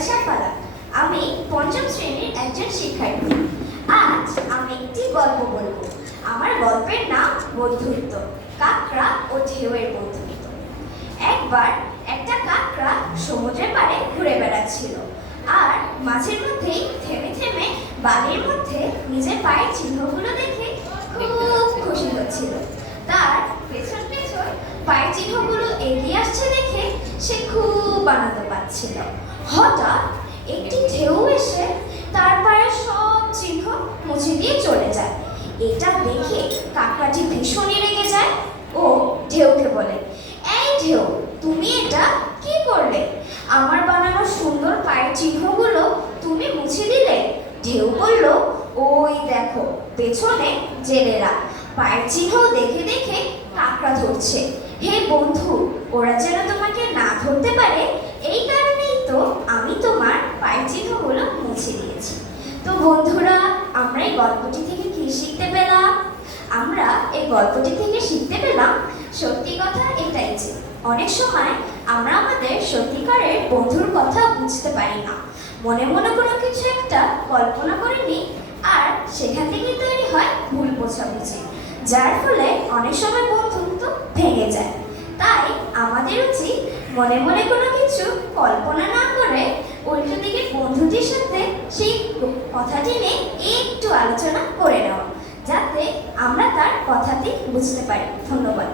শেফালা আমি পঞ্চম শ্রেণির একজন শিক্ষার্থী। আজ আমি একটি গল্প বলব। আমার গল্পের নাম বন্ধুত্ব। কাকড়া ও ঢেউয়ের বন্ধুত্ব। একবার একটা কাকড়া সমুদ্রের পাড়ে ঘুরে বেড়াচ্ছিল। আর মাঝের মধ্যেই থেমে থেমে বালির মধ্যে নিজের পায়ের চিহ্নগুলো দেখে খুব খুশি হচ্ছিল। তার পেছন পেছন পায়ের চিহ্নগুলো এগিয়ে আসছে দেখে সে খুব আনন্দ পাচ্ছিল। হঠাৎ একটি ঢেউ এসে তার পায়ের সব চিহ্ন মুছে দিয়ে চলে যায়। এটা দেখে কাকড়াটি ভীষণই রেগে যায় ও ঢেউকে বলে, এই ঢেউ, তুমি এটা কি করলে? আমার বানানো সুন্দর পায়ের চিহ্নগুলো তুমি মুছে দিলে? ঢেউ বলল, ওই দেখো, পেছনে জেলেরা পায়ের চিহ্ন দেখে দেখে কাঁকড়া ধরছে। হে বন্ধু, ওরা যেন তোমাকে না ধরতে পারে এই কারণেই তো আমি তোমার পায়ের চিহ্নগুলো মুছে দিয়েছি তো বন্ধুরা আমরা এই গল্পটি থেকে কি শিখতে পেলাম? আমরা এই গল্পটি থেকে শিখতে পেলাম, সত্যি কথা এটাই যে অনেক সময় আমরা আমাদের সত্যিকারের বন্ধুর কথা বুঝতে পারি না। মনে মনে কোনো কিছু একটা কল্পনা করে নিই আর সেখান থেকেই তৈরি হয় ভুল বোঝাবুঝি, যার ফলে অনেক সময় বন্ধুত্ব ভেঙে যায়। তাই আমাদের উচিত মনে মনে কোনো কিছু কল্পনা না করে উল্টো দিকে বন্ধুটির সাথে কথাটি নিয়ে একটু আলোচনা করে নেওয়া যাতে আমরা তার কথাটি বুঝতে পারি। ধন্যবাদ।